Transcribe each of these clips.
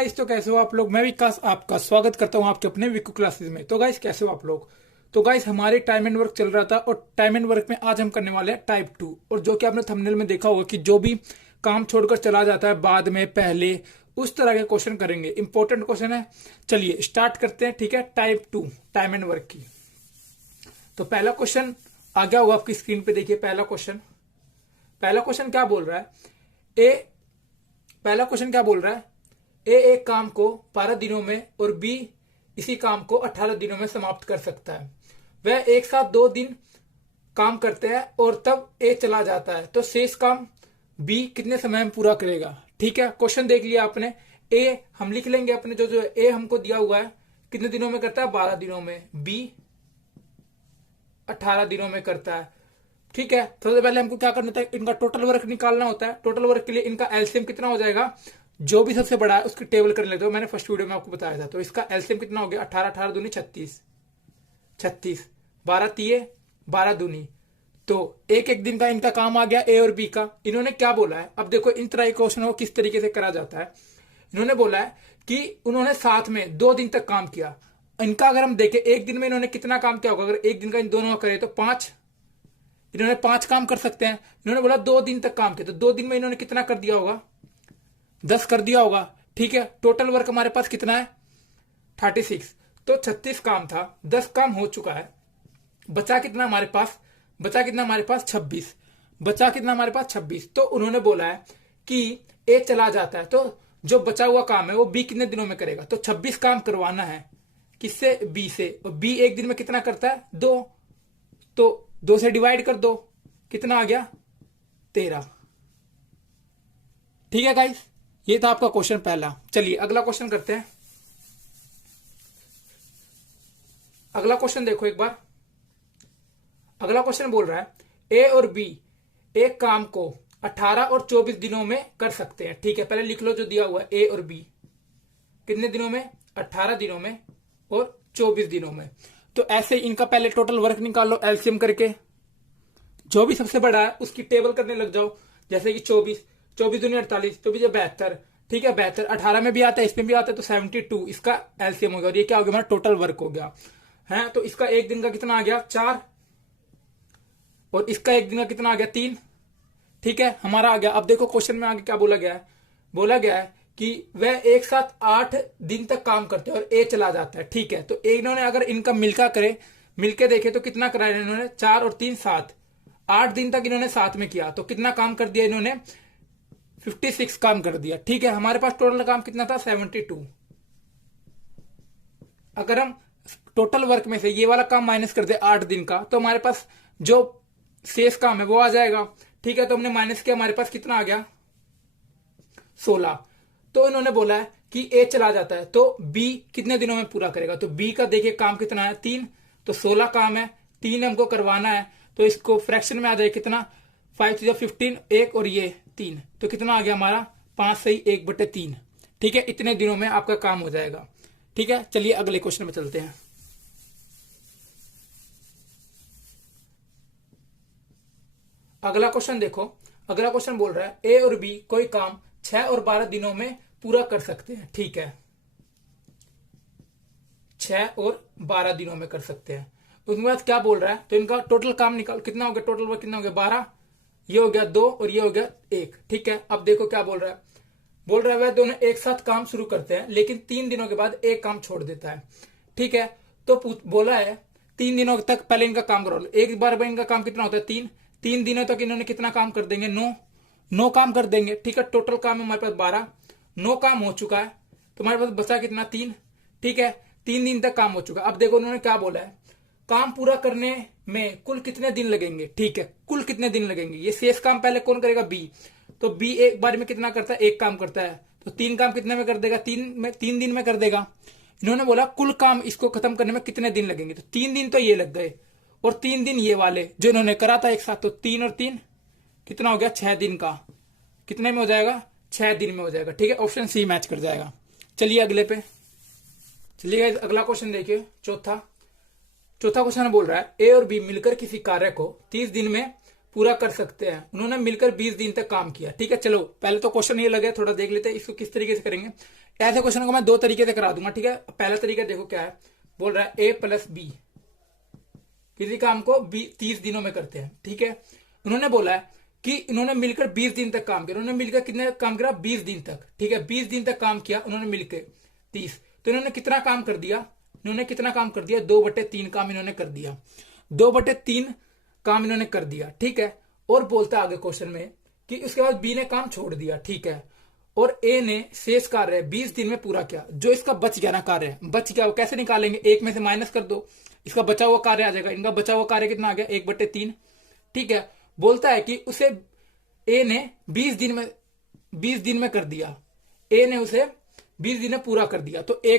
Guys, तो कैसे हो आप लोग। मैं विकास आपका स्वागत करता हूं आपके अपने विकू क्लासेस में। तो गाइस कैसे हो आप लोग। तो गाइस हमारे टाइम एंड वर्क चल रहा था और टाइम एंड वर्क में आज हम करने वाले हैं टाइप 2। और जो कि आपने थंबनेल में देखा होगा कि जो भी काम छोड़कर चला जाता है बाद में पहले, उस तरह के क्वेश्चन करेंगे। इंपॉर्टेंट क्वेश्चन है। चलिए स्टार्ट करते हैं। ठीक है, टाइप 2 टाइम एंड वर्क की। तो पहला क्वेश्चन आ गया होगा आपकी स्क्रीन पे। देखिए पहला क्वेश्चन क्या बोल रहा है। ए पहला क्वेश्चन क्या बोल रहा है। ए एक काम को 12 दिनों में और बी इसी काम को 18 दिनों में समाप्त कर सकता है। वह एक साथ 2 दिन काम करते हैं और तब ए चला जाता है, तो शेष काम बी कितने समय में पूरा करेगा। ठीक है, क्वेश्चन देख लिया आपने। ए हम लिख लेंगे अपने जो ए हमको दिया हुआ है कितने दिनों में करता है, 12 दिनों में। बी 18 दिनों में करता है। ठीक है, सबसे पहले हमको क्या करना होता है, इनका टोटल वर्क निकालना होता है। टोटल वर्क के लिए इनका एलसीएम कितना हो जाएगा, जो भी सबसे बड़ा है उसकी टेबल करने लगते हो। मैंने फर्स्ट वीडियो में आपको बताया था। तो इसका एलसीएम कितना हो गया, 18 18 दूनी 36, 12 तिये 12 दूनी। तो एक एक दिन का इनका काम आ गया ए और बी का। इन्होंने क्या बोला है, अब देखो इन तरह के क्वेश्चन को किस तरीके से करा जाता है। इन्होंने बोला है कि उन्होंने साथ में 2 दिन तक काम किया। इनका अगर हम देखें एक दिन में इन्होंने कितना काम किया होगा, अगर एक दिन का इन दोनों का करे तो 5, इन्होंने 5 काम कर सकते हैं। इन्होंने बोला 2 दिन तक काम किया, तो 2 दिन में इन्होंने कितना कर दिया होगा, 10 कर दिया होगा। ठीक है, टोटल वर्क हमारे पास कितना है, 36। तो 36 काम था, 10 काम हो चुका है। बचा कितना हमारे पास, 26। बचा कितना हमारे पास 26। तो उन्होंने बोला है कि ए चला जाता है, तो जो बचा हुआ काम है वो बी कितने दिनों में करेगा। तो 26 काम करवाना है किससे, बी से। और बी एक दिन में कितना करता है, 2। तो 2 से डिवाइड कर दो, कितना आ गया, 13। ठीक है गाइस, ये था आपका क्वेश्चन पहला। चलिए अगला क्वेश्चन करते हैं। अगला क्वेश्चन देखो एक बार। अगला क्वेश्चन बोल रहा है ए और बी एक काम को 18 और 24 दिनों में कर सकते हैं। ठीक है, पहले लिख लो जो दिया हुआ है, ए और बी कितने दिनों में, 18 दिनों में और 24 दिनों में। तो ऐसे इनका पहले टोटल वर्क निकाल लो एलसीएम करके। जो भी सबसे बड़ा है उसकी टेबल करने लग जाओ। जैसे कि 24 दूनी 48, 24 72। ठीक है, 72 18 में भी आता है, इसमें भी आता है, तो 72 इसका एलसीएम हो गया। और ये क्या हो गया, हमारा टोटल वर्क हो गया है। तो इसका एक दिन का कितना आ गया, 4। और इसका एक दिन का कितना आ गया, 3। ठीक है, हमारा आ गया। अब देखो क्वेश्चन में आगे क्या बोला गया है कि वह एक साथ 8 दिन तक काम करते हैं और ए चला जाता है। ठीक है, तो इन्होंने अगर इनका मिलके देखे तो कितना कराया इन्होंने, 4 और 3 7, 8 दिन तक इन्होंने साथ में किया। तो कितना काम कर दिया इन्होंने, 56 काम कर दिया। ठीक है, हमारे पास टोटल काम कितना था, 72। अगर हम टोटल वर्क में से ये वाला काम माइनस कर दे 8 दिन का, तो हमारे पास जो शेष काम है वो आ जाएगा। ठीक है, तो हमने माइनस किया, हमारे पास कितना आ गया, 16। तो इन्होंने बोला है कि ए चला जाता है, तो बी कितने दिनों में पूरा करेगा। तो बी का देखिए काम कितना है, 3। तो 16 काम है, 3 हमको करवाना है। तो इसको फ्रैक्शन में आ जाए कितना, 5 to 15, 1 और ये 3। तो कितना आ गया हमारा, 5 सही 1/3। ठीक है, इतने दिनों में आपका काम हो जाएगा। ठीक है, चलिए अगले क्वेश्चन में चलते हैं। अगला क्वेश्चन देखो। अगला क्वेश्चन बोल रहा है ए और बी कोई काम 6 और 12 दिनों में पूरा कर सकते हैं। ठीक है, 6 और 12 दिनों में कर सकते हैं। उसके बाद क्या बोल रहा है, तो इनका टोटल काम निकाल, कितना हो गया, टोटल वर्क कितना हो गया, 12। ये हो गया 2 और ये हो गया 1। ठीक है, अब देखो क्या बोल रहा है वह दोनों एक साथ काम शुरू करते हैं लेकिन 3 दिनों के बाद एक काम छोड़ देता है। ठीक है, तो बोला है 3 दिनों तक पहले इनका काम करो। एक बार में इनका काम कितना होता है, 3 दिनों तक इन्होंने कितना काम कर देंगे, 9 काम कर देंगे। ठीक है, टोटल काम हमारे पास 12, 9 काम हो चुका है। तो हमारे पास बचा कितना, 3। ठीक है, 3 दिन तक काम हो चुका। अब देखो उन्होंने क्या बोला है, काम पूरा करने में कुल कितने दिन लगेंगे। ठीक है, कुल कितने दिन लगेंगे, ये शेष काम पहले कौन करेगा, बी। तो बी एक बार में कितना करता है, 1 काम करता है। तो 3 काम कितने में कर देगा, 3 दिन में कर देगा। इन्होंने बोला कुल काम इसको खत्म करने में कितने दिन लगेंगे। तो 3 दिन तो ये लग गए और 3 दिन ये वाले जो इन्होंने करा था एक साथ। तो 3 और 3 कितना हो गया, 6 दिन का। कितने में हो जाएगा, 6 दिन में हो जाएगा। ठीक है, ऑप्शन सी मैच कर जाएगा। चलिए अगले पे चलिए, अगला क्वेश्चन देखिए। चौथा क्वेश्चन बोल रहा है ए और बी मिलकर किसी कार्य को 30 दिन में पूरा कर सकते हैं। उन्होंने मिलकर 20 दिन तक काम किया। ठीक है, चलो पहले तो क्वेश्चन ये लगे, थोड़ा देख लेते हैं इसको किस तरीके से करेंगे। ऐसे क्वेश्चन को मैं दो तरीके से करा दूंगा, ठीक है। पहला तरीका देखो क्या है, बोल रहा है ए प्लस बी, किसी काम को 30 दिनों में करते हैं, ठीक है। उन्होंने बोला है कि इन्होंने मिलकर 20 दिन तक काम किया, उन्होंने मिलकर कितने काम करा, 20 दिन तक, ठीक है। 20 दिन तक काम किया उन्होंने मिलकर 30, तो इन्होंने कितना काम कर दिया, इन्होंने कितना काम कर दिया, 2/3 काम इन्होंने कर दिया, 2/3 काम इन्होंने कर दिया, ठीक है। और बोलता है आगे क्वेश्चन में कि उसके बाद बी ने काम छोड़ दिया, ठीक है, और ए ने शेष कार्य 20 दिन में पूरा किया। जो इसका बच गया ना कार्य, बच गया वो कैसे निकालेंगे, एक में से माइनस कर दो, इसका बचा हुआ कार्य आ जाएगा। इनका बचा हुआ कार्य कितना आ गया, 1/3, ठीक है। बोलता है कि उसे ए ने 20 दिन में कर दिया, ए ने उसे 20 दिन में पूरा कर दिया, तो ए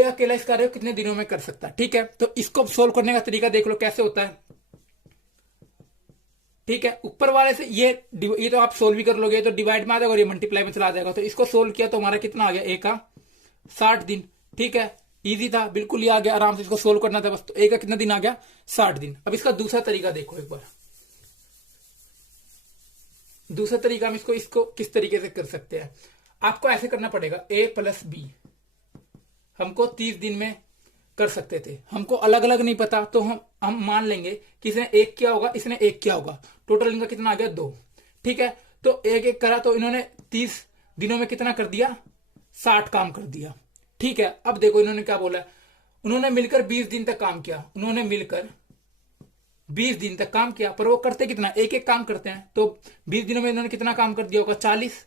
अकेला इस कार्य को कितने दिनों में कर सकता है, ठीक है। तो इसको सोल्व करने का तरीका देख लो कैसे होता है, ठीक है। ऊपर वाले से ये तो आप सोल्व भी कर लोगे, तो डिवाइड में आ जाएगा और ये मल्टीप्लाई में चला जाएगा। तो इसको सोल्व किया तो हमारा कितना आ गया, ए का 60 दिन, ठीक है। इजी था, बिल्कुल ही आ गया, आराम से इसको सोल्व करना था बस। तो ए का कितना दिन आ गया, 60 दिन। अब इसका दूसरा तरीका देखो एक बार, दूसरा तरीका हम इसको किस तरीके से कर सकते हैं। आपको ऐसे करना पड़ेगा, ए प्लस बी हमको 30 दिन में कर सकते थे, हमको अलग अलग नहीं पता, तो हम मान लेंगे कि इसने एक किया होगा, इसने एक किया होगा, टोटल इनका कितना आ गया, 2, ठीक है। तो एक एक करा तो इन्होंने 30 दिनों में कितना कर दिया, 60 काम कर दिया, ठीक है। अब देखो इन्होंने क्या बोला, उन्होंने मिलकर 20 दिन तक काम किया, उन्होंने मिलकर 20 दिन तक काम किया, पर वो करते कितना, एक एक काम करते हैं। तो 20 दिनों में इन्होंने कितना काम कर दिया होगा, 40,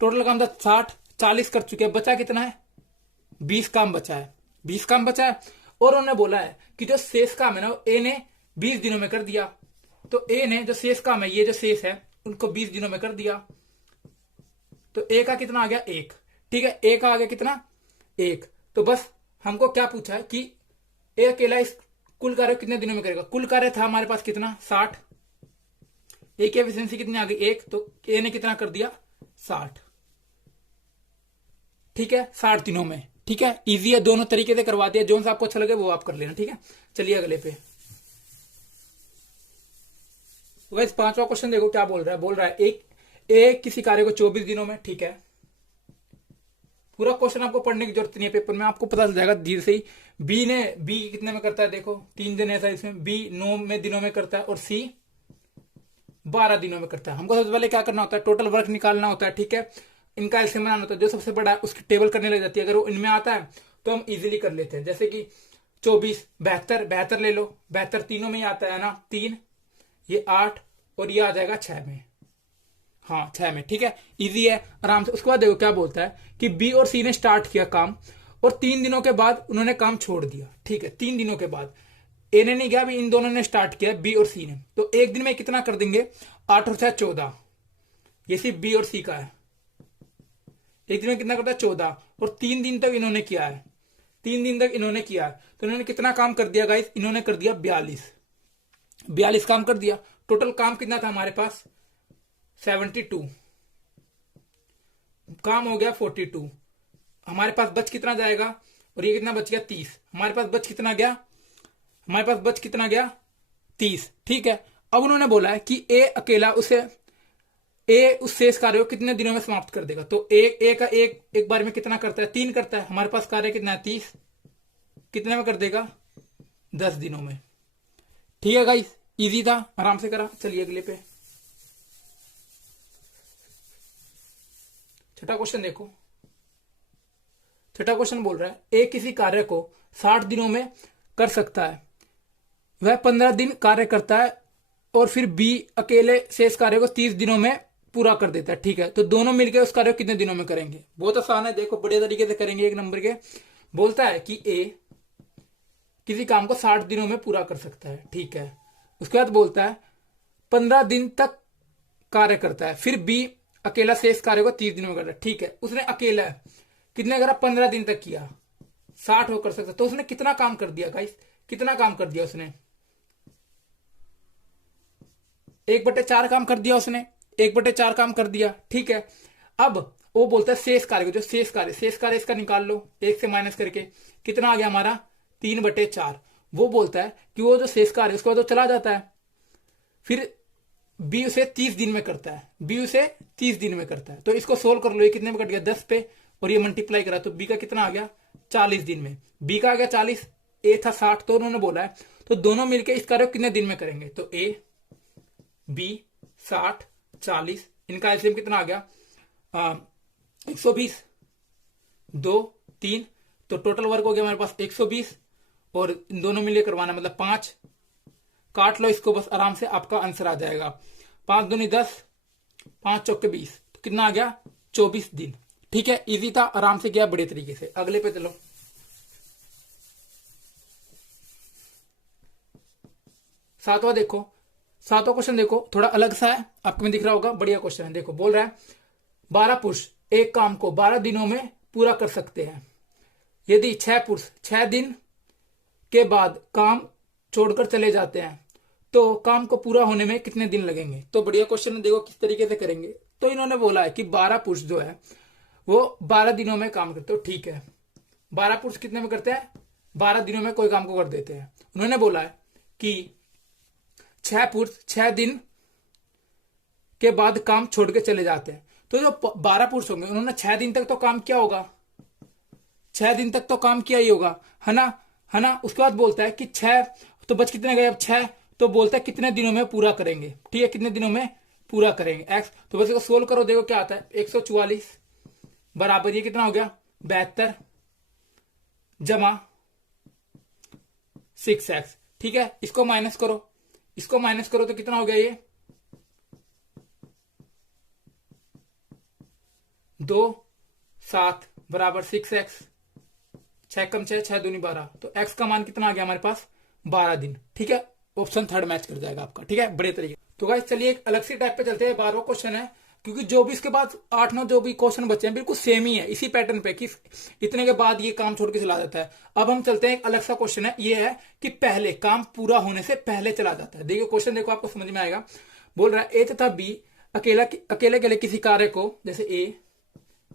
टोटल काम था 60, 40 कर चुके हैं, बचा कितना है, 20 काम बचा है, 20 काम बचा है। और उन्होंने बोला है कि जो शेष काम है ना, ए ने 20 दिनों में कर दिया, तो ए ने जो शेष काम है, ये जो शेष है उनको 20 दिनों में कर दिया, तो ए का कितना आ गया, 1, ठीक है। ए का आ गया कितना, 1। तो बस हमको क्या पूछा है कि ए अकेला इस कुल कार्य कितने दिनों में करेगा। कुल कार्य था हमारे पास कितना, 60, ए की एफिशिएंसी कितनी आ गई, 1, तो ए ने कितना कर दिया, 60, ठीक है, 60 दिनों में, ठीक है। इजी है, दोनों तरीके से करवा दिया, जो सा आपको अच्छा लगे वो आप कर लेना, ठीक है। चलिए अगले पे, वैसे 5वां क्वेश्चन देखो क्या बोल रहा है एक किसी कार्य को 24 दिनों में, ठीक है। पूरा क्वेश्चन आपको पढ़ने की जरूरत नहीं है, पेपर में आपको पता चल जाएगा धीरे से ही। बी कितने में करता है, देखो 3 दिन ऐसा इसमें, बी 9 दिनों में करता है और सी 12 दिनों में करता है। हमको सबसे पहले क्या करना होता है, टोटल वर्क निकालना होता है, ठीक है। इनका एलसीएम बनाना होता है, जो सबसे बड़ा है उसकी टेबल करने लग जाती है। अगर वो इनमें आता है तो हम इजीली कर लेते हैं, जैसे कि 24, 72 ले लो, 72 तीनों में ही आता है ना, 3, ये 8 और ये आ जाएगा 6 में, हाँ 6 में, ठीक है। इजी है, आराम से। उसके बाद देखो क्या बोलता है कि बी और सी ने स्टार्ट किया काम और 3 दिनों के बाद उन्होंने काम छोड़ दिया, ठीक है। 3 दिनों के बाद ए ने नहीं किया, अभी इन दोनों ने स्टार्ट किया, बी और सी ने, तो एक दिन में कितना कर देंगे, 8 और 6 14, ये सिर्फ बी और सी का है। एक दिन में कितना करता है, 14, और 3 दिन तक इन्होंने किया है, 3 दिन तक इन्होंने किया है, तो इन्होंने कितना काम कर दिया गाइस, इन्होंने कर दिया 42 काम कर दिया। टोटल काम कितना था हमारे पास, 72, काम हो गया 42, हमारे पास बच कितना जाएगा, और ये कितना बच गया, 30, हमारे पास बच कितना गया, 30, ठीक है। अब उन्होंने बोला है कि ए अकेला उस शेष कार्य को कितने दिनों में समाप्त कर देगा। तो ए का एक बार में कितना करता है, 3 करता है, हमारे पास कार्य कितना है, 30, कितने में कर देगा, 10 दिनों में, ठीक है गाइस। इजी था, आराम से करा। चलिए अगले पे, छठा क्वेश्चन देखो। छठा क्वेश्चन बोल रहा है ए किसी कार्य को 60 दिनों में कर सकता है, वह 15 दिन कार्य करता है, और फिर बी अकेले शेष कार्य को 30 दिनों में पूरा कर देता है, ठीक है। तो दोनों मिलकर उस कार्य को कितने दिनों में करेंगे, बहुत आसान है, देखो बढ़िया तरीके से करेंगे, 1 नंबर के। बोलता है कि ए किसी काम को 60 दिनों में पूरा कर सकता है, ठीक है। उसके बाद बोलता है 15 दिन तक कार्य करता है, फिर बी अकेला शेष कार्य को 30 दिनों में करता है, ठीक है। उसने अकेला कितने करा, 15 दिन तक किया, 60 वो कर सकता, तो उसने कितना काम कर दिया गाइस, कितना काम कर दिया उसने, 1/4 काम कर दिया उसने, 1/4 काम कर दिया, ठीक है। अब वो बोलता है शेष कार्य को, जो शेष कार्य इसका निकाल लो, 1 से माइनस करके कितना आ गया हमारा, 3/4। वो बोलता है कि वो जो शेष कार्य उसके बाद तो चला जाता है, फिर बी उसे 30 दिन में करता है, तो इसको सोल्व कर लो, ये कितने में कट गया, 10 पे, और ये मल्टीप्लाई करा तो बी का कितना आ गया 40 दिन में, बी का आ गया 40, ए था 60, तो उन्होंने बोला है तो दोनों मिलके इस कार्य को कितने दिन में करेंगे, तो ए बी 60 40, इनका एलसीएम कितना आ गया 120, 2 3, तो टोटल वर्क हो गया हमारे पास 120 और इन दोनों मिलकर करवाना मतलब 5, काट लो इसको बस आराम से, आपका आंसर आ जाएगा 5 दूनी 10, 5 चौके 20, तो कितना आ गया 24 दिन। ठीक है, इजी था, आराम से गया बड़े तरीके से। अगले पे चलो, सातवां देखो, सातवां क्वेश्चन देखो, थोड़ा अलग सा है, आपको में दिख रहा होगा, बढ़िया क्वेश्चन है। देखो बोल रहा है 12 पुरुष एक काम को 12 दिनों में पूरा कर सकते हैं, यदि 6 पुरुष 6 दिन के बाद काम छोड़कर चले जाते हैं तो काम को पूरा होने में कितने दिन लगेंगे। तो बढ़िया क्वेश्चन है, देखो किस तरीके से करेंगे। तो इन्होंने बोला है कि 12 पुरुष जो है वो 12 दिनों में काम करते हो, ठीक है 12 पुरुष कितने में करते हैं, 12 दिनों में कोई काम को कर देते हैं। उन्होंने बोला है कि 6 पुरुष 6 दिन के बाद काम छोड़ के चले जाते हैं, तो जो 12 पुरुष होंगे उन्होंने 6 दिन तक तो काम किया होगा, 6 दिन तक तो काम किया ही होगा, है ना। उसके बाद बोलता है कि 6, तो बच कितने गए अब 6, तो बोलता है कितने दिनों में पूरा करेंगे, ठीक है कितने दिनों में पूरा करेंगे एक्स। तो बस इसको सोल्व करो, देखो क्या आता है 144 बराबर ये कितना हो गया 72 जमा 6x, ठीक है। इसको माइनस करो, इसको माइनस करो तो कितना हो गया ये 2 7 बराबर 6x, 6 कम 6 6 दूनी 12, तो x का मान कितना आ गया हमारे पास 12 दिन, ठीक है। ऑप्शन थर्ड मैच कर जाएगा आपका, ठीक है बड़े तरीके। तो गाइस चलिए एक अलग सी टाइप पे चलते हैं, 12वां क्वेश्चन है, क्योंकि जो भी इसके बाद 8-9 जो भी क्वेश्चन बचे हैं बिल्कुल सेम ही है, इसी पैटर्न पे कि इतने के बाद ये काम छोड़ के चला जाता है। अब हम चलते हैं, एक अलग सा क्वेश्चन है, ये है कि पहले काम पूरा होने से पहले चला जाता है। देखिए क्वेश्चन देखो, आपको समझ में आएगा। बोल रहा है ए तथा बी अकेले अकेले किसी कार्य को, जैसे ए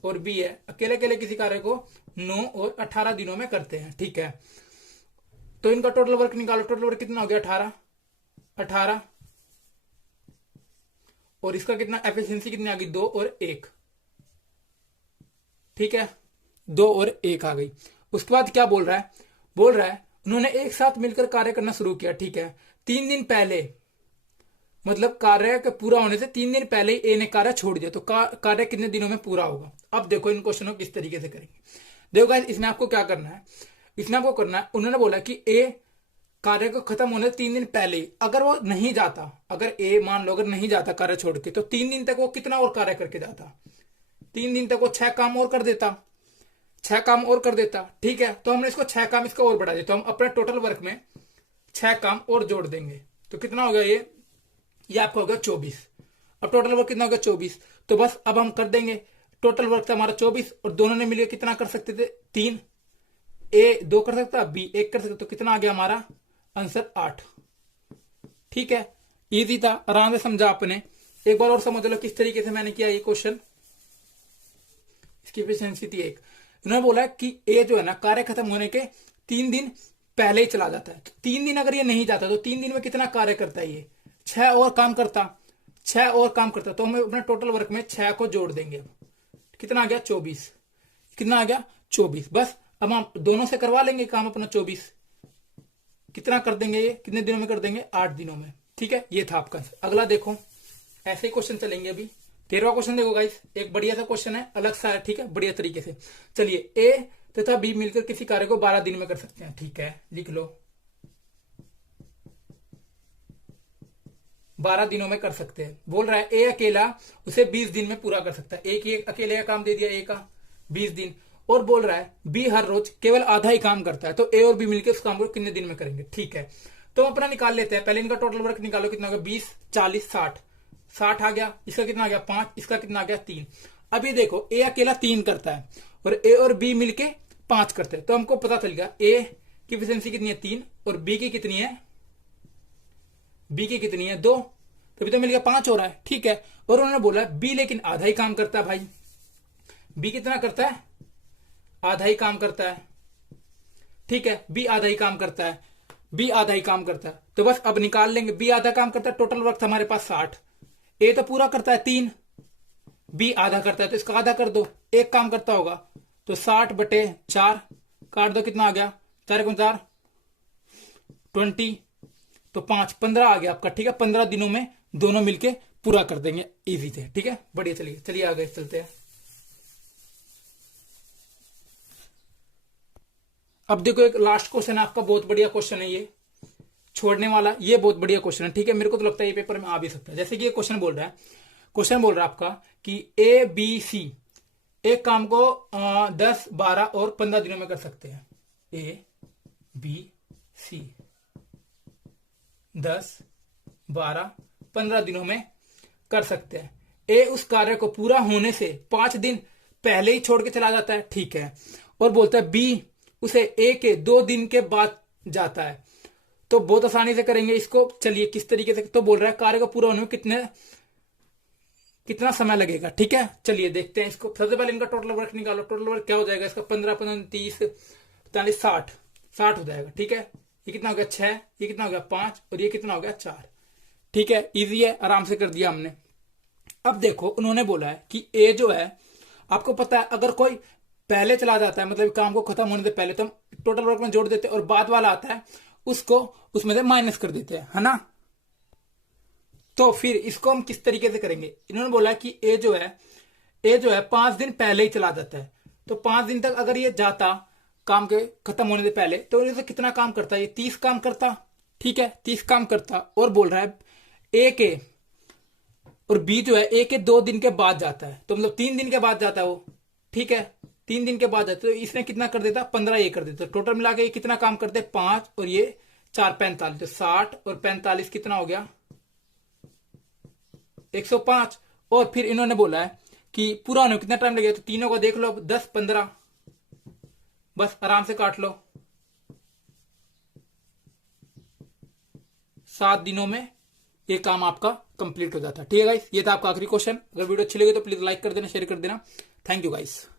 और बी है, अकेले अकेले किसी कार्य को 9 और 18 दिनों में करते हैं, ठीक है। तो इनका टोटल वर्क निकालो, टोटल वर्क कितना हो गया 18 और इसका कितना एफिशिएंसी कितनी आ गई 2 और 1, ठीक है 2 और 1 आ गई। उसके बाद क्या बोल रहा है उन्होंने एक साथ मिलकर कार्य करना शुरू किया, ठीक है 3 दिन पहले, मतलब कार्य के पूरा होने से 3 दिन पहले ही ए ने कार्य छोड़ दिया, तो कार्य कितने दिनों में पूरा होगा। अब देखो इन क्वेश्चनों को किस तरीके से करेंगे। देखो गाइस इसमें आपको क्या करना है, इसमें आपको करना है, उन्होंने बोला कि ए कार्य को खत्म होने से 3 दिन पहले ही अगर वो नहीं जाता, अगर ए मान लो अगर नहीं जाता कार्य छोड़ के, तो 3 दिन तक वो कितना और कार्य करके जाता, 3 दिन तक वो 6 काम और कर देता, 6 काम और कर देता, ठीक है। तो हमने इसको 6 काम इसका और बढ़ा दिया, तो हम अपने टोटल वर्क में 6 काम और जोड़ देंगे, तो कितना हो गया ये आपका हो गया 24। अब टोटल वर्क कितना हो गया 24, तो बस अब हम कर देंगे, टोटल वर्क था हमारा 24 और दोनों ने मिलकर कितना कर सकते थे 3, ए 2 कर सकता, बी 1 कर सकता, तो कितना आ गया हमारा आंसर 8, ठीक है। इजी था, आराम से समझा आपने। एक बार और समझ लो किस तरीके से मैंने किया ये क्वेश्चन। इसकी एफिशिएंसी थी 1। उन्होंने बोला कि ए जो है ना कार्य खत्म होने के 3 दिन पहले ही चला जाता है, तो 3 दिन अगर ये नहीं जाता तो 3 दिन में कितना कार्य करता है ये 6 और काम करता, 6 और काम करता, तो हम अपने टोटल वर्क में 6 को जोड़ देंगे। अब कितना आ गया 24, कितना आ गया 24। बस अब हम दोनों से करवा लेंगे काम अपना 24, कितना कर देंगे ये कितने दिनों में कर देंगे 8 दिनों में, ठीक है। ये था आपका। अगला देखो, ऐसे ही क्वेश्चन चलेंगे। अभी 13वां क्वेश्चन देखो गाइस, एक बढ़िया सा क्वेश्चन है, अलग सा है, ठीक है बढ़िया तरीके से। चलिए ए तथा बी मिलकर किसी कार्य को 12 दिन में कर सकते हैं, ठीक है लिख लो 12 दिनों में कर सकते हैं। बोल रहा है ए अकेला उसे 20 दिन में पूरा कर सकता है, एक ही अकेले का काम दे दिया ए का 20 दिन, और बोल रहा है बी हर रोज केवल आधा ही काम करता है, तो ए और बी मिलकर उस काम को कितने दिन में करेंगे, ठीक है। तो हम अपना निकाल लेते हैं, पहले इनका टोटल वर्क निकालो, कितना होगा 20 40 60, 60 आ गया, इसका कितना आ गया 5, इसका कितना आ गया 3। अभी देखो ए अकेला 3 करता है और ए और बी मिलके 5 करते हैं, तो हमको पता चल गया ए की एफिशिएंसी कितनी है 3 और बी की कितनी है 2, तभी तो मिल गया 5 हो रहा है, ठीक है। और उन्होंने बोला बी लेकिन आधा ही काम करता है, भाई बी कितना करता है आधा ही काम करता है, ठीक है बी आधा ही काम करता है, बी आधा ही काम करता है, तो बस अब निकाल लेंगे। बी आधा काम करता है, टोटल वर्क हमारे पास 60, ए तो पूरा करता है 3, बी आधा करता है तो इसका आधा कर दो, 1 काम करता होगा तो 60/4 काट दो, कितना आ गया, 4×4 20, तो 15 आ गया आपका। ठीक है, 15 दिनों में दोनों मिलके पूरा कर देंगे इजी से। ठीक है, बढ़िया। चलिए चलिए आगे चलते हैं। अब देखो एक लास्ट क्वेश्चन है आपका, बहुत बढ़िया क्वेश्चन है ये, छोड़ने वाला, ये बहुत बढ़िया क्वेश्चन है। ठीक है, मेरे को तो लगता है ये पेपर में आ भी सकता है। जैसे कि ये क्वेश्चन बोल रहा है, क्वेश्चन बोल रहा है आपका कि ABC एक काम को 10, 12 और 15 दिनों में कर सकते हैं। ABC 10, 12, 15 दिनों में कर सकते हैं। ए उस कार्य को पूरा होने से 5 दिन पहले ही छोड़ के चला जाता है। ठीक है, और बोलता है बी उसे ए के 2 दिन के बाद जाता है। तो बहुत आसानी से करेंगे इसको। चलिए किस तरीके से, तो बोल रहा है कार्य को पूरा होने में कितना समय लगेगा। ठीक है, चलिए देखते हैं इसको। सबसे पहले इनका टोटल वर्क निकालो। टोटल वर्क क्या हो जाएगा इसका, 15, 15, 30, 45, 60 हो जाएगा। ठीक है, ये कितना हो गया 6, ये कितना हो गया 5, और ये कितना हो गया 4। ठीक है, इजी है, आराम से कर दिया हमने। अब देखो उन्होंने बोला है कि ए जो है, आपको पता है अगर कोई पहले चला जाता है, मतलब काम को खत्म होने से पहले, तो हम टोटल वर्क में जोड़ देते हैं, और बाद वाला आता है उसको उसमें से माइनस कर देते हैं, है ना। तो फिर इसको हम किस तरीके से करेंगे, इन्होंने बोला कि ए जो है 5 दिन पहले ही चला जाता है। तो 5 दिन तक अगर ये जाता काम के खत्म होने से पहले, तो ये कितना काम करता है, ये 30 काम करता। ठीक है, 30 काम करता। और बोल रहा है ए के और बी जो है ए के 2 दिन के बाद जाता है, तो मतलब 3 दिन के बाद जाता है वो। ठीक है, 3 दिन के बाद जाता है, तो इसने कितना कर देता, 15 ये कर देता। टोटल मिला के ये कितना काम करते, 5 और ये 4, 45, तो 60 और 45 कितना हो गया, 105। और फिर इन्होंने बोला है कि पूरा होने में कितना टाइम लगेगा, तो तीनों को देख लो, 10, 15, बस आराम से काट लो, 7 दिनों में ये काम आपका कंप्लीट हो जाता है। ठीक है गाइस, ये था आपका आखिरी क्वेश्चन। अगर वीडियो अच्छी लगी तो प्लीज लाइक कर देना, शेयर कर देना। Thank you guys.